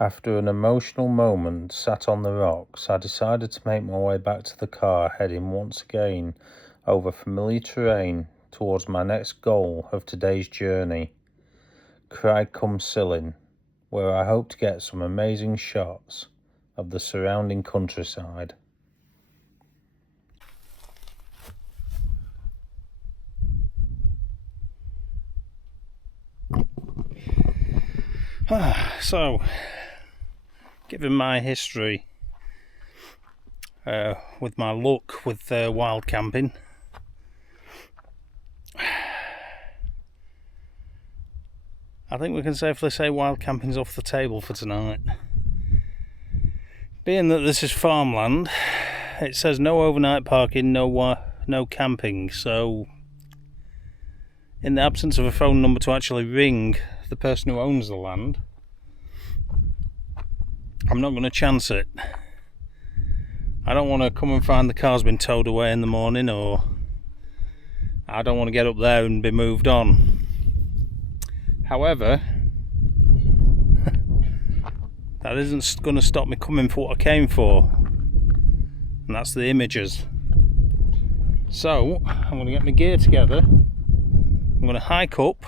After an emotional moment sat on the rocks, I decided to make my way back to the car, heading once again over familiar terrain towards my next goal of today's journey, Craig Cwm Silyn, where I hope to get some amazing shots of the surrounding countryside. So, given my history with my luck with wild camping, I think we can safely say wild camping's off the table for tonight. Being that this is farmland, it says no overnight parking, no camping, so in the absence of a phone number to actually ring the person who owns the land, I'm not going to chance it. I don't want to come and find the car's been towed away in the morning, or I don't want to get up there and be moved on. However, that isn't going to stop me coming for what I came for, and that's the images. So I'm going to get my gear together, I'm going to hike up,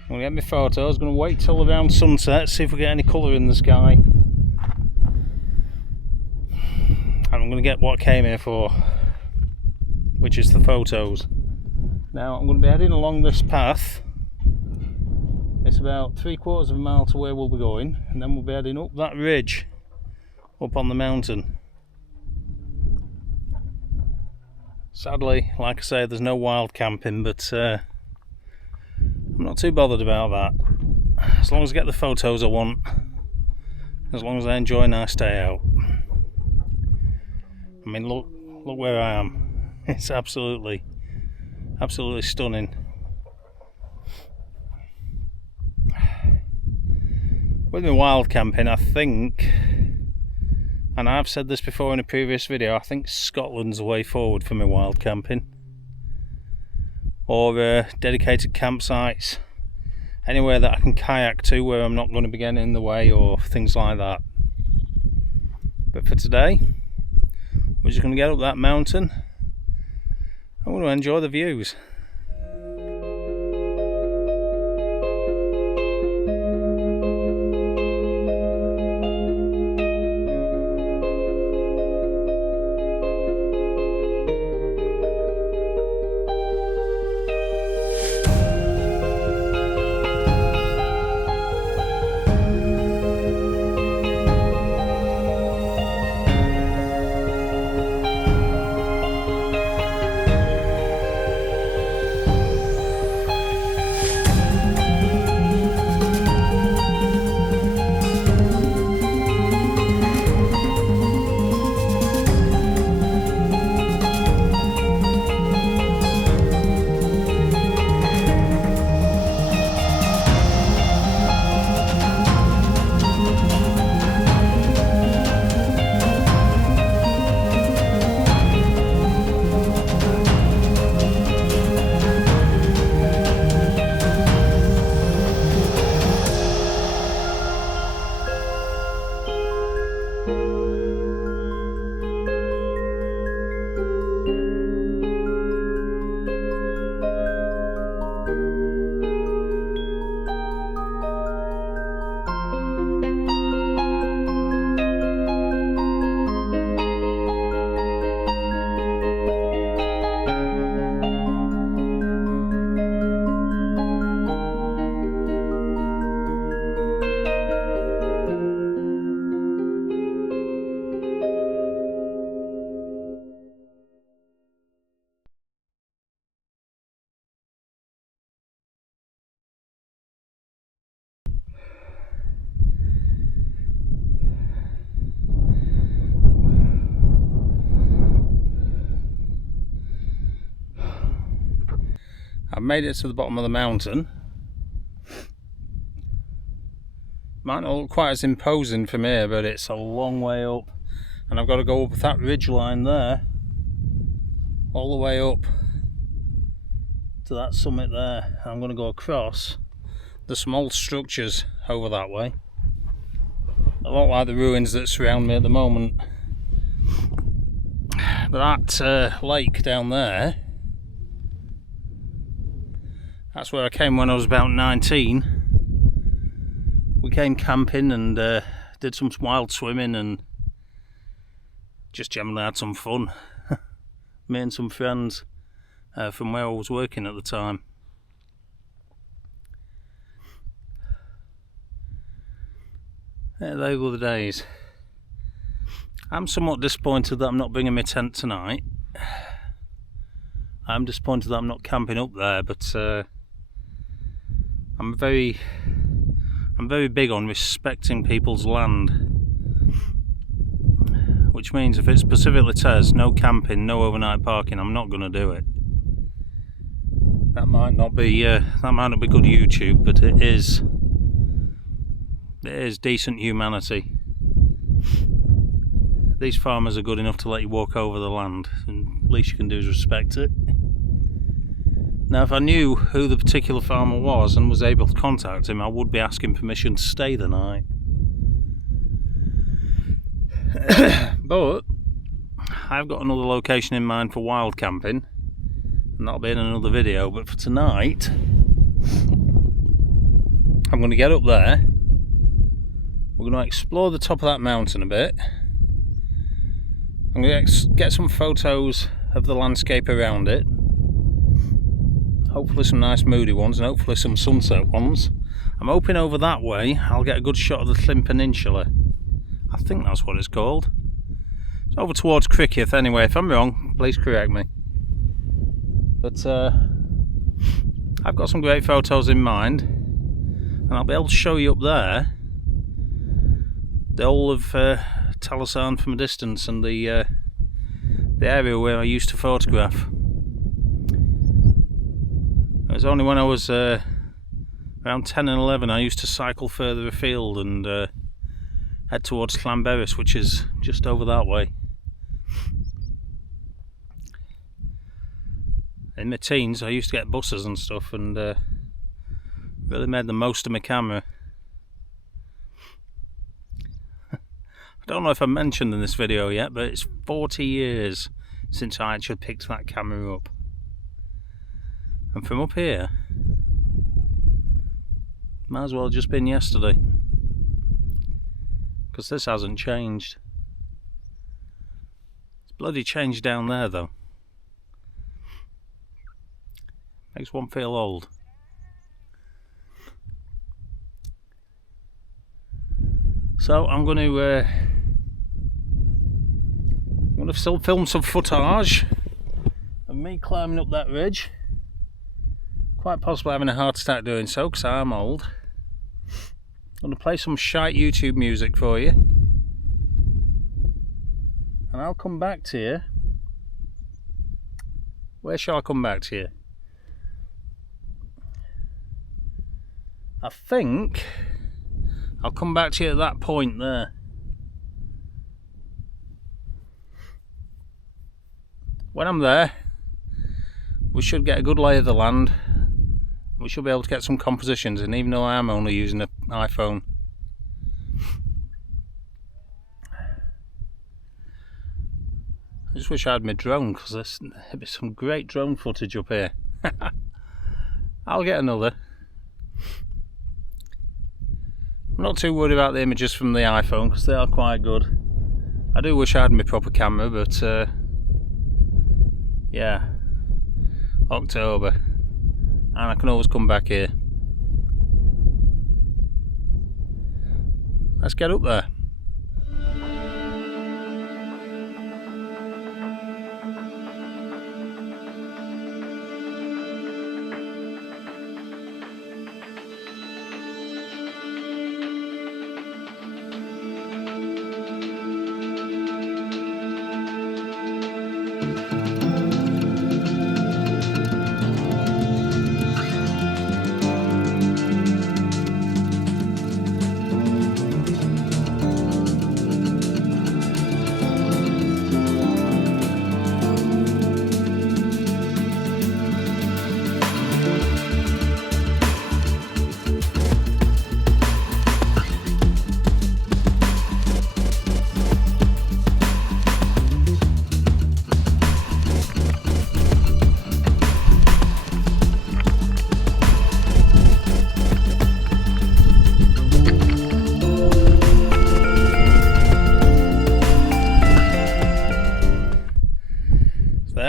I'm going to get my photos, I'm going to wait till around sunset, see if we get any colour in the sky, and I'm going to get what I came here for, which is the photos. Now I'm going to be heading along this path. It's about 3/4 of a mile to where we'll be going, and then we'll be heading up that ridge up on the mountain. Sadly, like I say, there's no wild camping, but I'm not too bothered about that. As long as I get the photos I want, as long as I enjoy a nice day out. I mean, look where I am. It's absolutely stunning. With my wild camping, I think, and I've said this before in a previous video, I think Scotland's the way forward for my wild camping, or dedicated campsites, anywhere that I can kayak to where I'm not going to be getting in the way or things like that. But for today, we're just going to get up that mountain. I want to enjoy the views. I've made it to the bottom of the mountain. Might not look quite as imposing from here, but it's a long way up, and I've got to go up that ridge line there, all the way up to that summit there. I'm going to go across There's some old structures over that way, a lot like the ruins that surround me at the moment. But that lake down there, that's where I came when I was about 19. We came camping and did some wild swimming and just generally had some fun. Me and some friends from where I was working at the time. Yeah, they were the days. I'm somewhat disappointed that I'm not bringing my tent tonight. I'm disappointed that I'm not camping up there, but I'm very big on respecting people's land, which means if it specifically says no camping, no overnight parking, I'm not going to do it. That might not be good YouTube, but it is decent humanity. These farmers are good enough to let you walk over the land, and the least you can do is respect it. Now, if I knew who the particular farmer was and was able to contact him, I would be asking permission to stay the night. But I've got another location in mind for wild camping, and that'll be in another video. But for tonight, I'm going to get up there. We're going to explore the top of that mountain a bit. I'm going to get some photos of the landscape around it. Hopefully some nice moody ones, and hopefully some sunset ones. I'm hoping over that way I'll get a good shot of the Llyn Peninsula. I think that's what it's called. It's over towards Cricketh anyway. If I'm wrong, please correct me. But I've got some great photos in mind, and I'll be able to show you up there the whole of Talysarn from a distance, and the area where I used to photograph. It was only when I was around 10 and 11 I used to cycle further afield and head towards Llanberis, which is just over that way. In my teens I used to get buses and stuff, and really made the most of my camera. I don't know if I mentioned in this video yet, but it's 40 years since I actually picked that camera up. And from up here, might as well have just been yesterday, because this hasn't changed. It's bloody changed down there though. Makes one feel old. So I'm going to still film some footage of me climbing up that ridge. Quite possibly having a heart attack doing so, because I'm old. I'm going to play some shite YouTube music for you, and I'll come back to you. Where shall I come back to you? I think I'll come back to you at that point there. When I'm there, we should get a good lay of the land. We should be able to get some compositions in, even though I am only using an iPhone. I just wish I had my drone, because there'd be some great drone footage up here. I'll get another. I'm not too worried about the images from the iPhone, because they are quite good. I do wish I had my proper camera, but yeah, October, and I can always come back here. Let's get up there.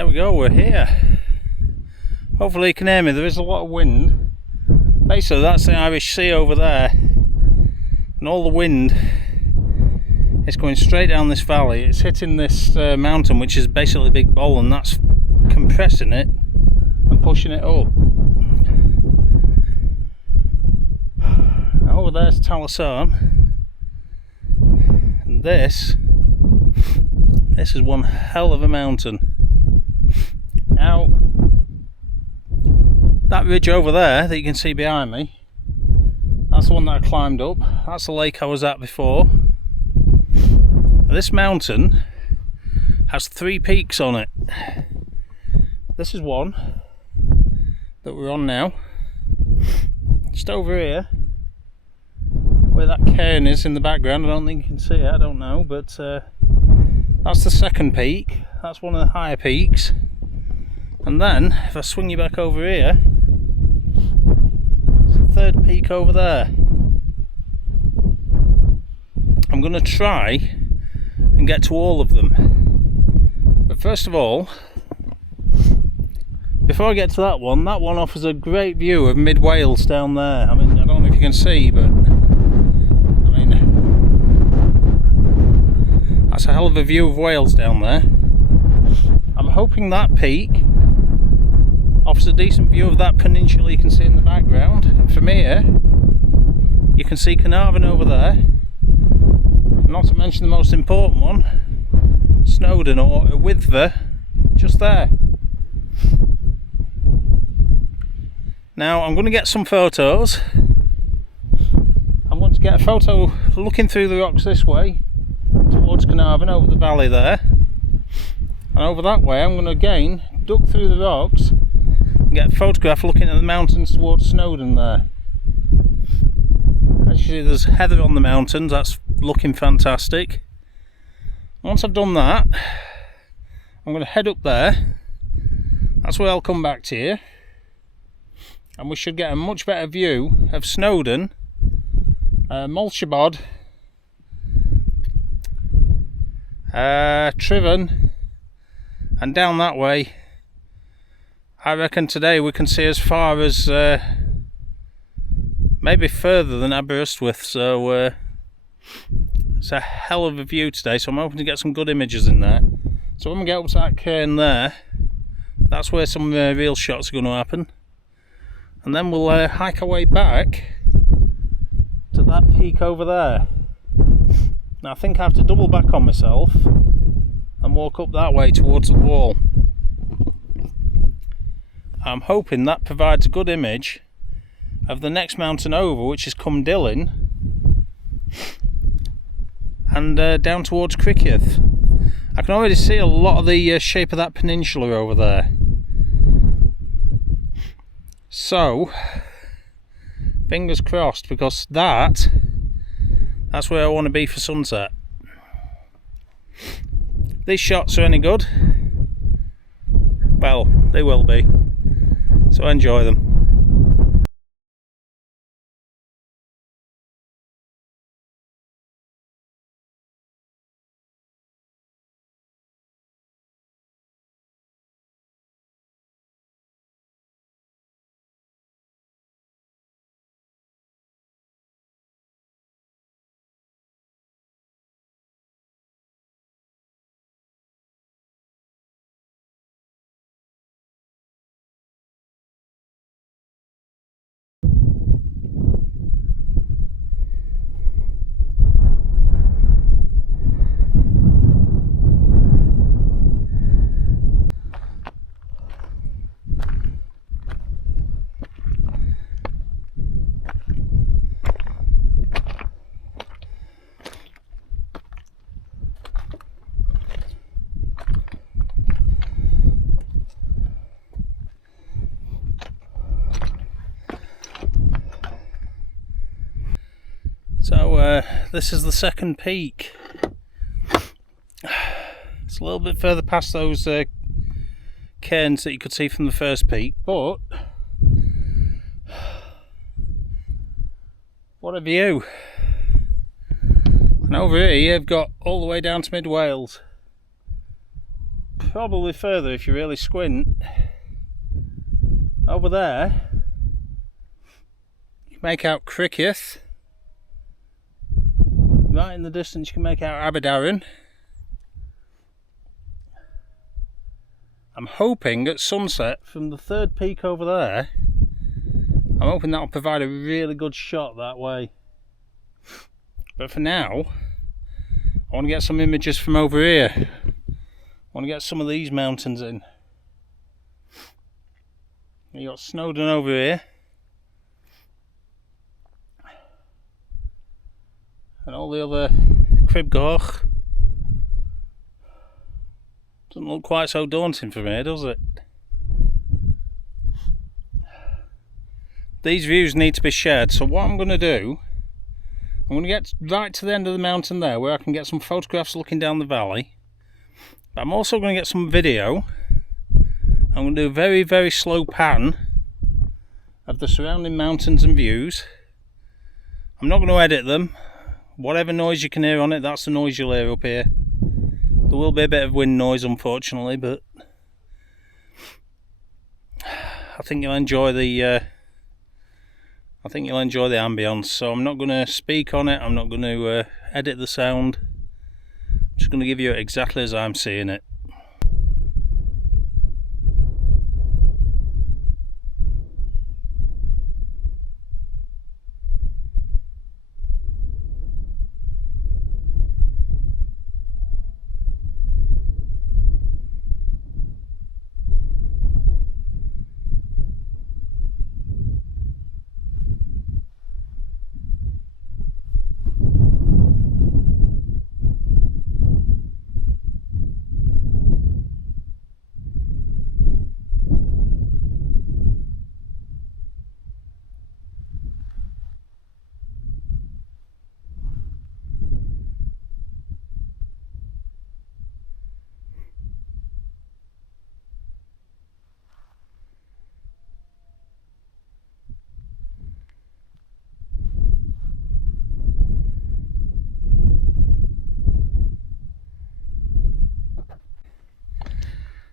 we go, we're here. Hopefully you can hear me. There is a lot of wind. Basically that's the Irish Sea over there, and all the wind is going straight down this valley. It's hitting this mountain, which is basically a big bowl, and that's compressing it and pushing it up. Over there's Talysarn, and this is one hell of a mountain. Now that ridge over there that you can see behind me, that's the one that I climbed up. That's the lake I was at before. This mountain has 3 peaks on it. This is one that we're on now, just over here where that cairn is in the background. I don't think you can see it, I don't know, but that's the second peak. That's one of the higher peaks. And then if I swing you back over here, that's the third peak over there. I'm going to try and get to all of them, but first of all, before I get to that one offers a great view of mid Wales down there. I mean, I don't know if you can see, but I mean, that's a hell of a view of Wales down there. I'm hoping that peak offers a decent view of that peninsula you can see in the background, and from here you can see Carnarvon over there, not to mention the most important one, Snowdon or Wyddfa, just there. Now I'm going to get some photos. I'm going to get a photo looking through the rocks this way towards Carnarvon over the valley there, and over that way I'm going to again duck through the rocks and get a photograph looking at the mountains towards Snowdon there. As you see, there's heather on the mountains, that's looking fantastic. Once I've done that, I'm going to head up there. That's where I'll come back to you, and we should get a much better view of Snowdon, Molchibod, Triven, and down that way. I reckon today we can see as far as maybe further than Aberystwyth, so it's a hell of a view today, so I'm hoping to get some good images in there. So when we get up to that cairn there, that's where some real shots are going to happen, and then we'll hike our way back to that peak over there. Now I think I have to double back on myself and walk up that way towards the wall. I'm hoping that provides a good image of the next mountain over, which is Cwm and down towards Criccieth. I can already see a lot of the shape of that peninsula over there. So fingers crossed, because that's where I want to be for sunset. These shots are any good? Well, they will be. So enjoy them. So this is the second peak. It's a little bit further past those cairns that you could see from the first peak, but what a view. And over here you've got all the way down to mid Wales. probably further if you really squint. Over there, you can make out Cricket. Right in the distance, you can make out Aberdaron. I'm hoping at sunset from the third peak over there, I'm hoping that'll provide a really good shot that way. But for now, I want to get some images from over here. I want to get some of these mountains in. You got Snowdon over here. And all the other Cribgoch. Doesn't look quite so daunting from here, does it? These views need to be shared, so what I'm going to do, I'm going to get right to the end of the mountain there where I can get some photographs looking down the valley. But I'm also going to get some video. I'm going to do a very, very slow pan of the surrounding mountains and views. I'm not going to edit them. Whatever noise you can hear on it, that's the noise you'll hear up here. There will be a bit of wind noise, unfortunately, but I think you'll enjoy the ambience. So I'm not going to speak on it. I'm not going to edit the sound. I'm just going to give you it exactly as I'm seeing it.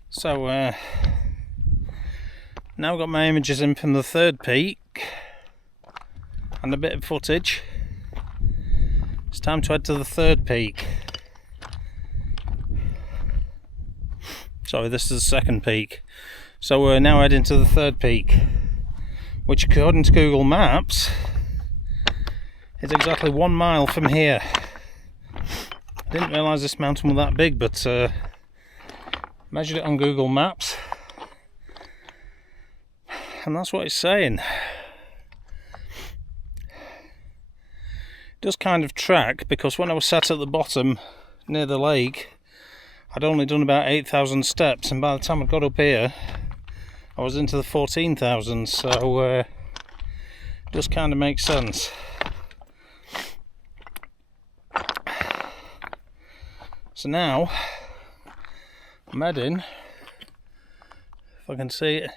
So now I've got my images in from the third peak and a bit of footage. It's time to head to the third peak. Sorry, this is the second peak. So we're now heading to the third peak, which according to Google Maps is exactly 1 mile from here. I didn't realise this mountain was that big, but measured it on Google Maps and that's what it's saying. It does kind of track, because when I was sat at the bottom near the lake I'd only done about 8,000 steps, and by the time I got up here I was into the 14,000, so it does kind of make sense. So now I'm heading, if I can see it,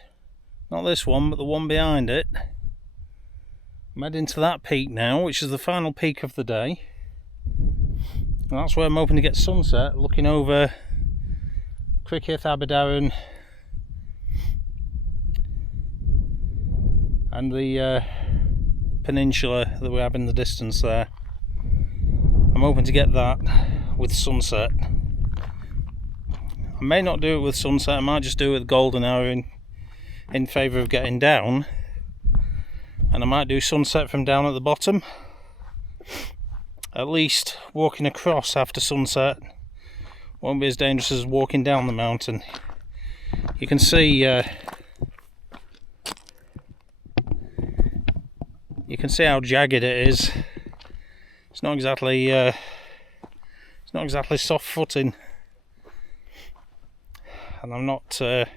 not this one but the one behind it. I'm heading to that peak now, which is the final peak of the day, and that's where I'm hoping to get sunset, looking over Cricket, Aberdaron and the peninsula that we have in the distance there. I'm hoping to get that with sunset. I may not do it with sunset, I might just do it with golden hour in favour of getting down, and I might do sunset from down at the bottom. At least walking across after sunset won't be as dangerous as walking down the mountain. You can see how jagged it is. It's not exactly soft footing, and I'm not going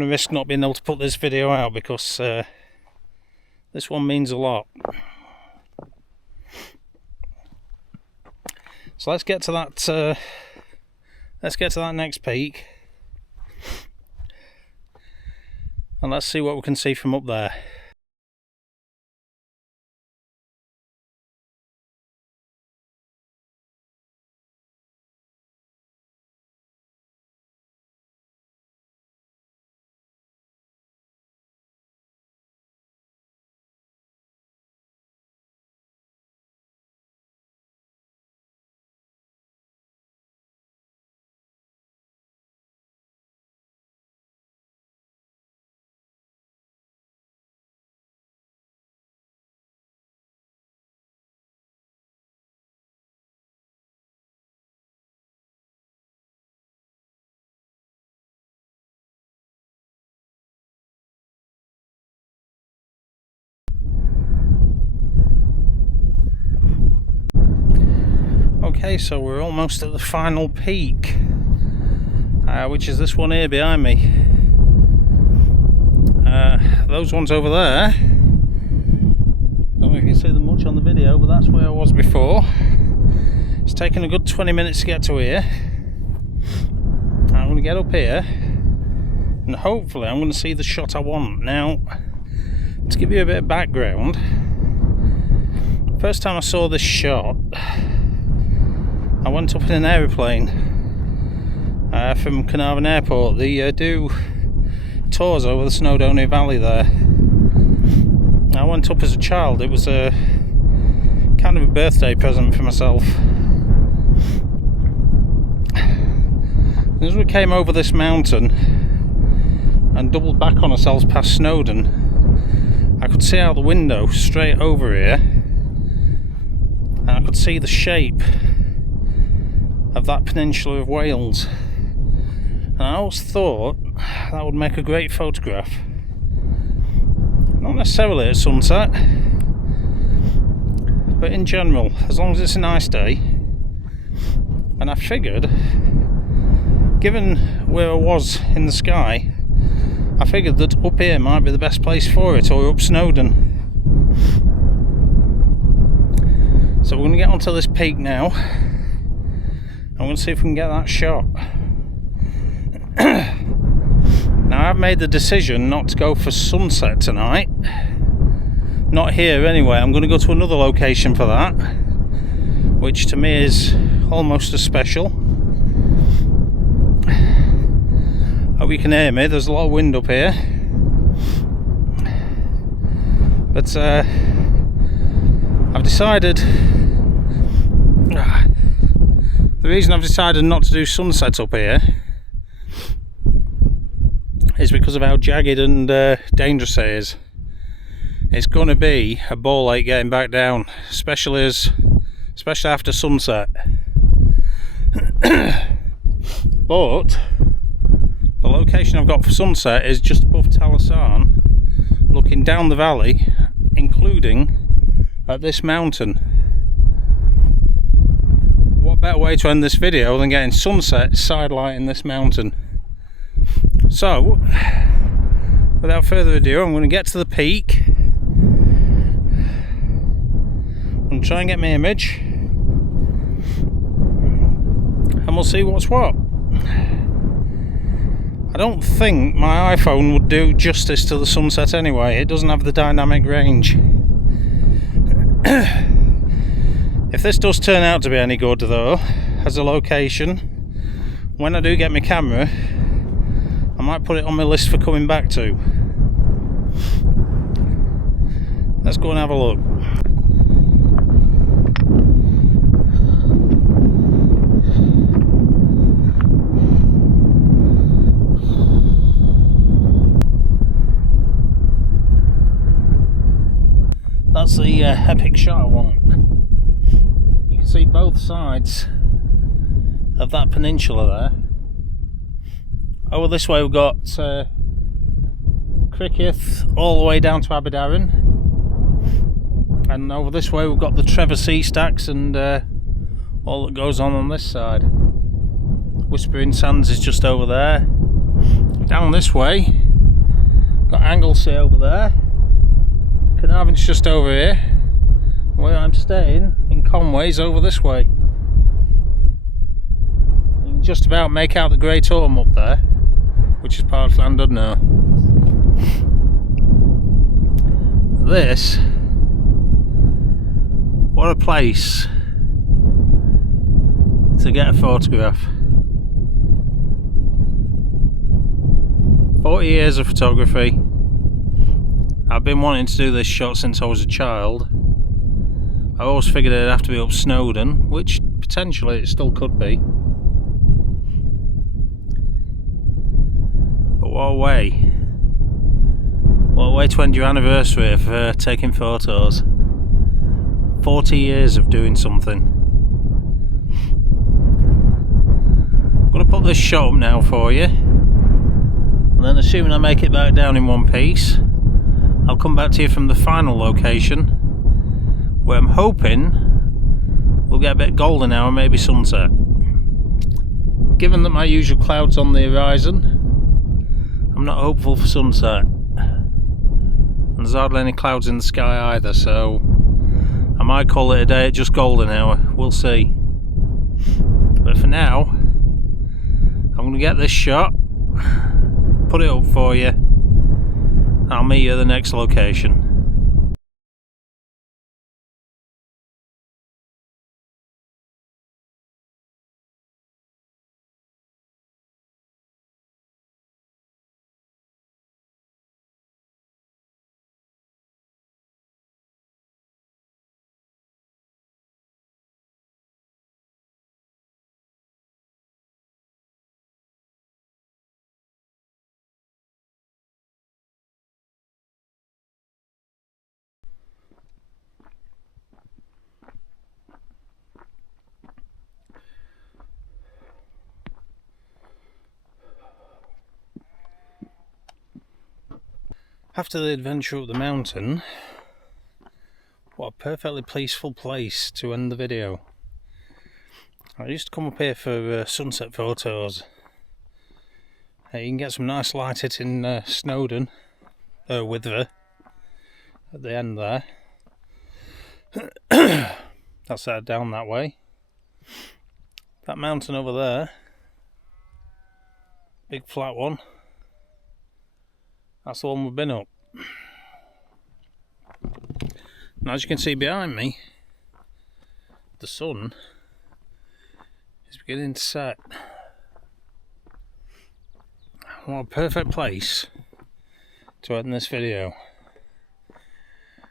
to risk not being able to put this video out, because this one means a lot. So let's get to that next peak, and let's see what we can see from up there. Okay, so we're almost at the final peak, which is this one here behind me. Those ones over there, don't know if you can see them much on the video, but that's where I was before. It's taken a good 20 minutes to get to here. I'm going to get up here and hopefully I'm going to see the shot I want. Now, to give you a bit of background, first time I saw this shot, I went up in an aeroplane from Carnarvon Airport. They do tours over the Snowdonia Valley there. I went up as a child. It was a kind of a birthday present for myself. As we came over this mountain and doubled back on ourselves past Snowdon, I could see out the window straight over here, and I could see the shape of that peninsula of Wales. And I always thought that would make a great photograph. Not necessarily at sunset, but in general, as long as it's a nice day. And I figured, given where I was in the sky, I figured that up here might be the best place for it, or up Snowdon. So we're going to get onto this peak now. I'm going to see if we can get that shot. Now, I've made the decision not to go for sunset tonight. Not here anyway. I'm going to go to another location for that, which to me is almost as special. Hope you can hear me. There's a lot of wind up here. But I've decided... The reason I've decided not to do sunset up here is because of how jagged and dangerous it is. It's going to be a ball ache getting back down, especially after sunset. But the location I've got for sunset is just above Talysarn, looking down the valley, including at this mountain. What better way to end this video than getting sunset sidelighting this mountain? So, without further ado, I'm going to get to the peak. I'm going to try and get my image, and we'll see what's what. I don't think my iPhone would do justice to the sunset anyway. It doesn't have the dynamic range. If this does turn out to be any good though, as a location, when I do get my camera, I might put it on my list for coming back to. Let's go and have a look. That's the epic shot I want. You can see both sides of that peninsula there. Over this way we've got Cricketh all the way down to Aberdaron, and over this way we've got the Trevor Sea Stacks and all that goes on this side. Whispering Sands is just over there. Down this way, got Anglesey over there. Carnarvon's just over here. Where I'm staying in Conway's over this way. You can just about make out the Great Orme up there, which is part of Snowdonia. This, what a place to get a photograph. 40 years of photography. I've been wanting to do this shot since I was a child. I always figured it'd have to be up Snowdon, which potentially it still could be. But what a way. What a way to end your anniversary of taking photos. 40 years of doing something. I'm going to put this shot up now for you. And then assuming I make it back down in one piece, I'll come back to you from the final location, where I'm hoping we'll get a bit golden hour, maybe sunset. Given that my usual cloud's on the horizon, I'm not hopeful for sunset. And there's hardly any clouds in the sky either, so I might call it a day at just golden hour. We'll see. But for now, I'm going to get this shot, put it up for you. I'll meet you at the next location. After the adventure up the mountain, what a perfectly peaceful place to end the video. I used to come up here for sunset photos. You can get some nice light hitting Snowdon, Wither, at the end there. That's down that way. That mountain over there, big flat one, that's the one we've been up. Now, as you can see behind me, the sun is beginning to set. What a perfect place to end this video.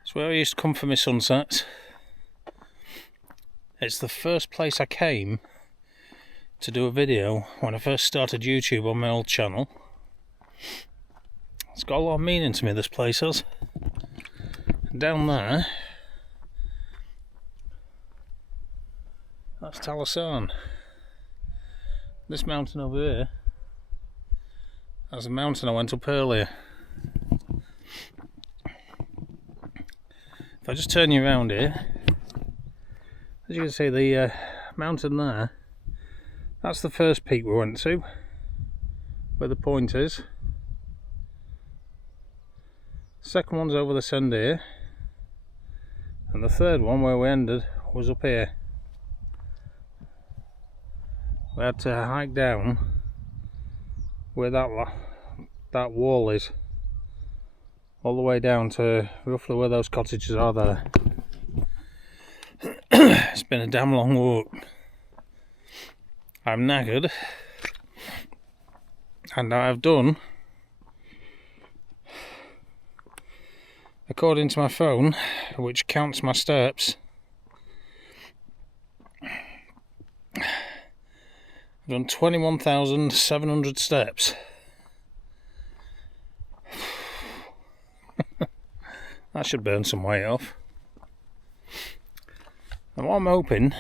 It's where I used to come for my sunsets. It's the first place I came to do a video when I first started YouTube on my old channel. It's got a lot of meaning to me, this place has. Down there, that's Talysarn. This mountain over here, that's a mountain I went up earlier. If I just turn you around here, as you can see, the mountain there, that's the first peak we went to, where the point is. Second one's over the sand here, and the third one where we ended was up here. We had to hike down where that wall is, all the way down to roughly where those cottages are there. It's been a damn long walk. I'm knackered, and I've done, according to my phone, which counts my steps, I've done 21,700 steps. That should burn some weight off. And what I'm hoping,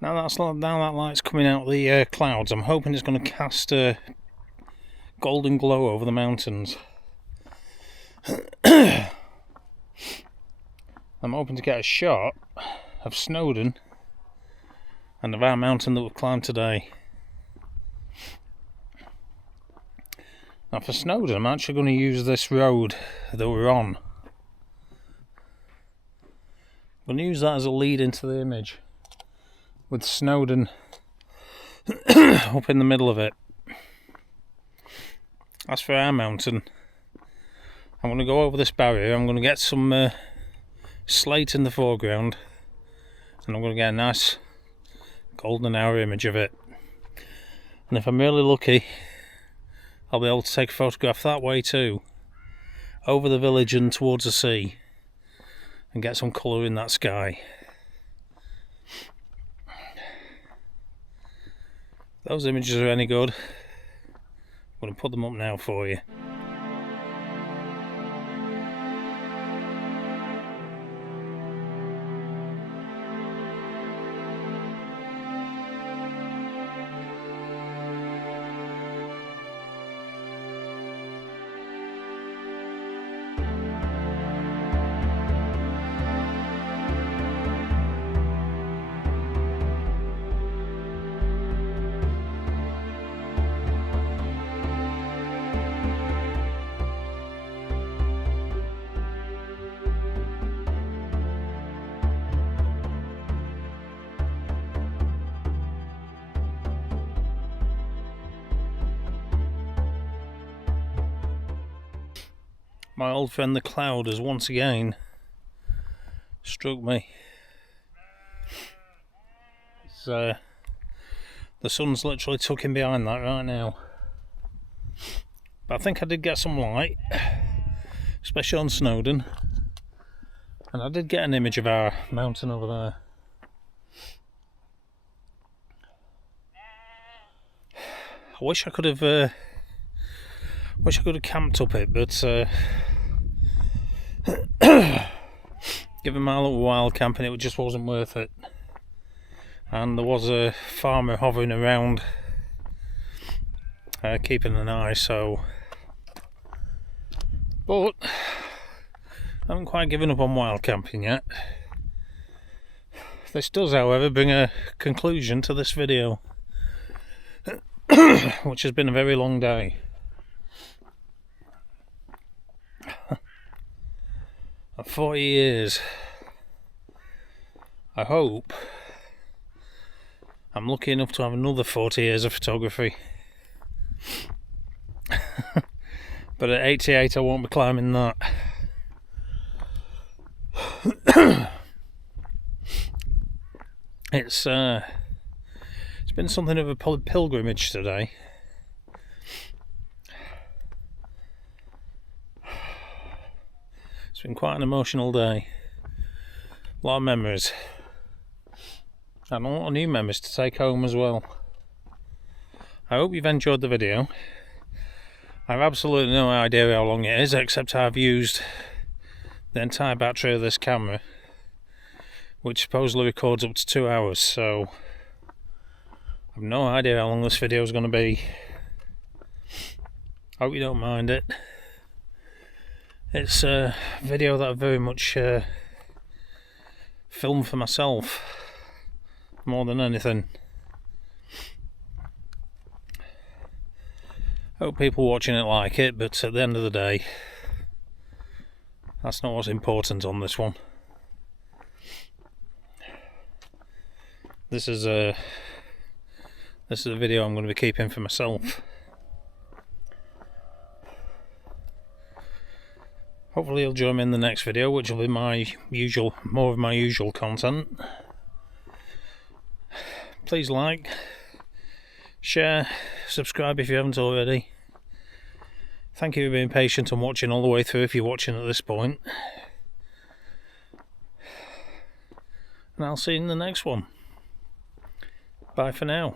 now that light's coming out of the clouds, I'm hoping it's going to cast a golden glow over the mountains. I'm hoping to get a shot of Snowdon and of our mountain that we've climbed today. Now for Snowdon, I'm actually going to use this road that we're on. I'm going to use that as a lead into the image, with Snowdon up in the middle of it. As for our mountain, I'm going to go over this barrier. I'm going to get some slate in the foreground, and I'm going to get a nice golden hour image of it. And if I'm really lucky, I'll be able to take a photograph that way too, over the village and towards the sea, and get some colour in that sky. If those images are any good, I'm going to put them up now for you. My old friend the cloud has once again struck me. The sun's literally tucking behind that right now. But I think I did get some light, especially on Snowdon. And I did get an image of our mountain over there. I wish I could have camped up it, but given my little wild camping, it just wasn't worth it. And there was a farmer hovering around, keeping an eye. But I haven't quite given up on wild camping yet. This does, however, bring a conclusion to this video, which has been a very long day. At 40 years, I hope I'm lucky enough to have another 40 years of photography. But at 88 I won't be climbing that. It's been something of a pilgrimage today. It's been quite an emotional day. A lot of memories. And a lot of new memories to take home as well. I hope you've enjoyed the video. I have absolutely no idea how long it is, except I've used the entire battery of this camera, which supposedly records up to 2 hours, so I have no idea how long this video is going to be. Hope you don't mind it. It's a video that I very much filmed for myself, more than anything. Hope people watching it like it, but at the end of the day, that's not what's important on this one. This is a video I'm going to be keeping for myself. Hopefully you'll join me in the next video, which will be more of my usual content. Please like, share, subscribe if you haven't already. Thank you for being patient and watching all the way through if you're watching at this point. And I'll see you in the next one. Bye for now.